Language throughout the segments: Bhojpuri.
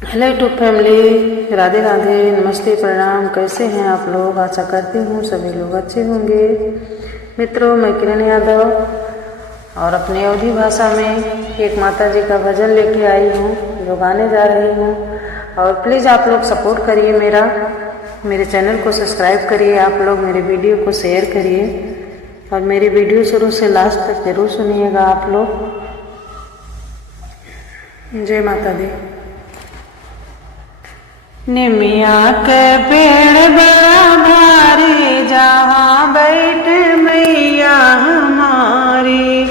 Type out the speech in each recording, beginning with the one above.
Hello YouTube family, Radhe Radhe, नमस्ते, प्रणाम। कैसे हैं आप लोग? आशा करती हूँ सभी लोग अच्छे होंगे। मित्रों, मैं किरण यादव और अपनी अवधी भाषा में एक माता जी का भजन लेके आई हूँ जो गाने जा रही हूँ। और प्लीज़ आप लोग सपोर्ट करिए, मेरे चैनल को सब्सक्राइब करिए, आप लोग मेरे वीडियो को शेयर करिए और मेरी वीडियो शुरू से लास्ट तक जरूर सुनिएगा आप लोग। जय माता दी। निमिया के पेड़ बड़ा भारी, जहाँ बैठ मैया हमारी।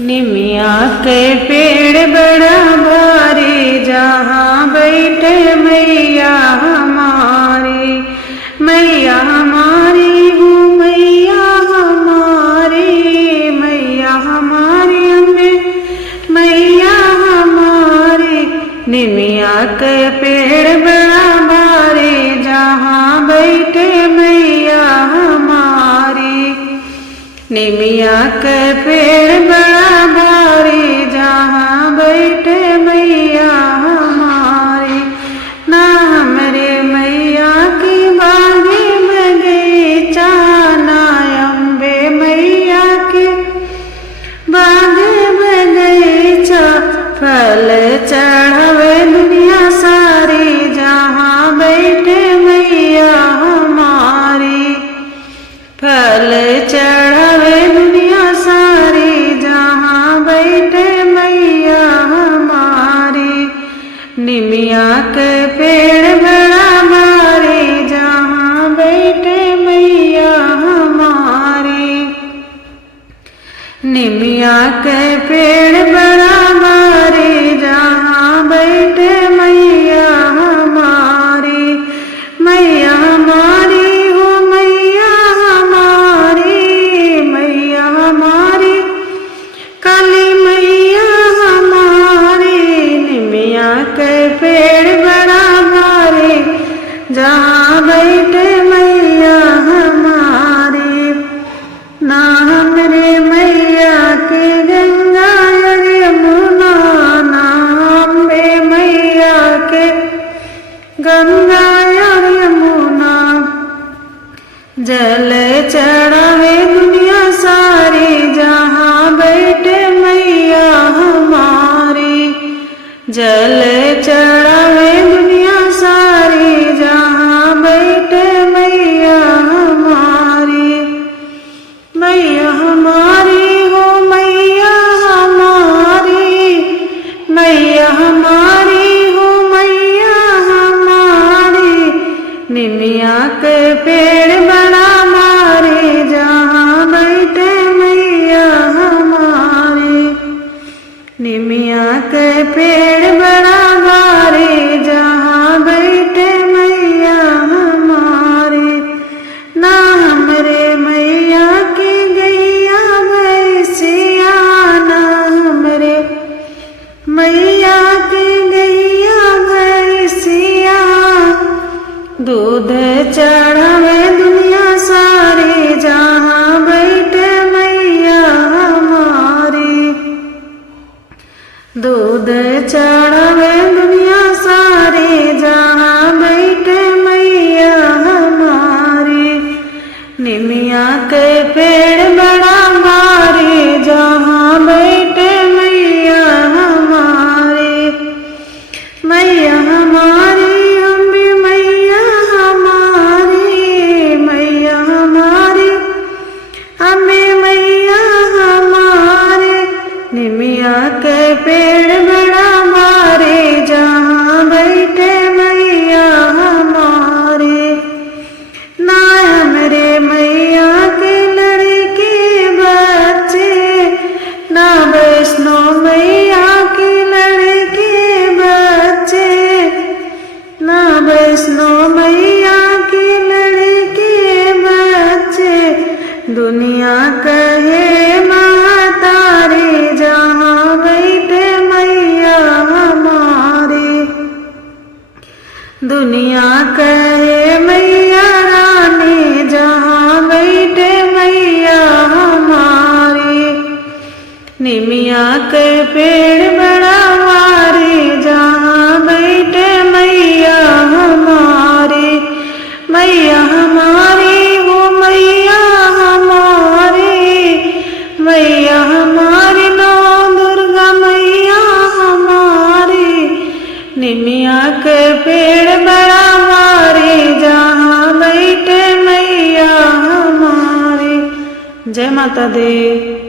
निमिया के पेड़ बड़ा भारी, जहाँ बैठ मैया हमारी। मैया हमारी हूँ, मैया हमारी, मैया हमारी हमें, मैया हमारी। निमिया के पेड़ बड़ा भारी, जहाँ बैठे मैया हमारी। निमिया के पेड़ बड़ा भारी, जहाँ बैठे मैया हमारी। ना हमरे मैया की बागी बगीचा, ना अम्बे मैया के बागी बगीचा। फल चढ़ावे दुनिया सारी, जहाँ बैठे मैया हमारी। फल चढ़ावे दुनिया सारी, जहाँ बैठे मैया हमारी। निमिया के पेड़ बड़ा भारी, जहाँ बैठे मैया हमारी। निमिया के पेड़ बड़ा भारी, जहाँ बैठे मैया हमारी। मैया हमारी हो, मैया हमारी, मैया हमारी, काली मैया हमारी। निमिया के पेड़ बड़ा भारी, जहाँ बैठे मैया हमारी। ना हमरे मैया के गंगा यमुना, ना अम्बे मैया के गंगा यमुना। जल चढ़ावे दुनिया सारी, जहाँ बैठे मैया हमारी। जल चढ़ावे दुनिया सारी, जहाँ बैठे मैया हमारी। मैया हमारी हो, मैया हमारी, मैया हमारी हो, मैया हमारी। निमिया के पेड़ बड़ा भारी, जहाँ बैठे मैया हमारी। निमिया के पेड़ बड़ा भारी, जहाँ बैठे मैया हमारी। ना हमरे मैया की गैया भैंसिया, ना हमरे मैया की गैया भैंसिया। दूध चढ़ावे दुनिया सारी, जहाँ बैठे मैया हमारी। दूध चढ़ावे दुनिया सारी, जहाँ बैठे मैया हमारी। निमिया के पेड़ बड़ा भारी, जहाँ बैठे मैया हमारी। मैया हमारी हम भी, मैया हमारी, मैया हमारी हमें, मैया हमारे। निमिया के पेड़ बड़ा भारी, जहाँ बैठे मैया हमारी। ना हमरे मैया के लड़के बच्चे, ना वैष्णो मैया के लड़के बच्चे, ना वैष्णो मैया के लड़के बच्चे। दुनिया कहे महतारी, जहाँ बैठे मैया हमारी। दुनिया कहे मैया रानी, जहाँ बैठे मैया हमारी। निमिया के पेड़ बड़ा भारी, जहाँ बैठे जय माता दी।